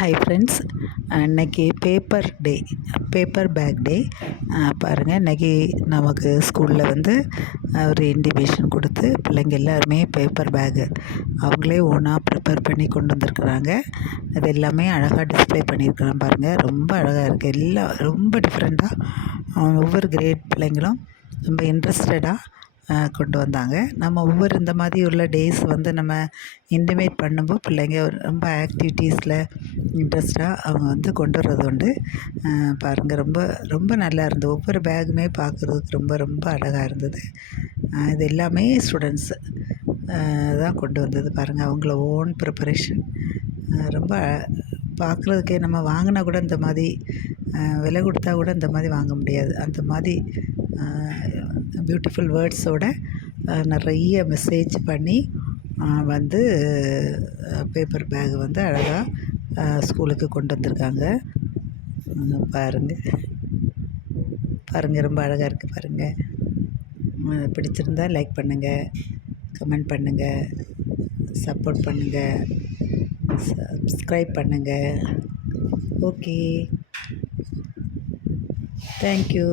Hi friends, இன்றைக்கி paper bag டே. பாருங்கள், இன்றைக்கி நமக்கு ஸ்கூலில் வந்து ஒரு இன்டிமேஷன் கொடுத்து பிள்ளைங்க எல்லாருமே பேப்பர் பேக்கு அவங்களே ஓனாக ப்ரிப்பேர் பண்ணி கொண்டு வந்திருக்குறாங்க. அது எல்லாமே அழகாக டிஸ்ப்ளே பண்ணியிருக்கிறோம். பாருங்கள், ரொம்ப அழகாக இருக்குது. எல்லாம் ரொம்ப டிஃப்ரெண்ட்டாக ஒவ்வொரு கிரேட் பிள்ளைங்களும் ரொம்ப இன்ட்ரெஸ்டடாக கொண்டு வந்தாங்க. நம்ம ஒவ்வொரு இந்த மாதிரி உள்ள டேஸ் வந்து நம்ம இன்டிமேட் பண்ணும்போது பிள்ளைங்க ரொம்ப ஆக்டிவிட்டீஸில் இன்ட்ரெஸ்டாக அவங்க வந்து கொண்டு வர்றது உண்டு. பாருங்கள், ரொம்ப ரொம்ப நல்லா இருந்தது. ஒவ்வொரு பேக்குமே பார்க்குறதுக்கு ரொம்ப ரொம்ப அழகாக இருந்தது. இது எல்லாமே ஸ்டூடெண்ட்ஸு தான் கொண்டு வந்தது. பாருங்கள், அவங்கள ஓன் ப்ரிப்பரேஷன். ரொம்ப பார்க்குறதுக்கே நம்ம வாங்கினா கூட இந்த மாதிரி விலை கொடுத்தா கூட இந்த மாதிரி வாங்க முடியாது. அந்த மாதிரி பியூட்டிஃபுல் வேர்ட்ஸோட நிறைய மெசேஜ் பண்ணி வந்து பேப்பர் பேக் வந்து அழகாக ஸ்கூலுக்கு கொண்டு வந்திருக்காங்க. பாருங்கள், ரொம்ப அழகாக இருக்குது. பாருங்கள், பிடிச்சிருந்தா லைக் பண்ணுங்கள், கமெண்ட் பண்ணுங்கள், சப்போர்ட் பண்ணுங்கள், சப்ஸ்கிரைப் பண்ணுங்கள். Okay, thank you.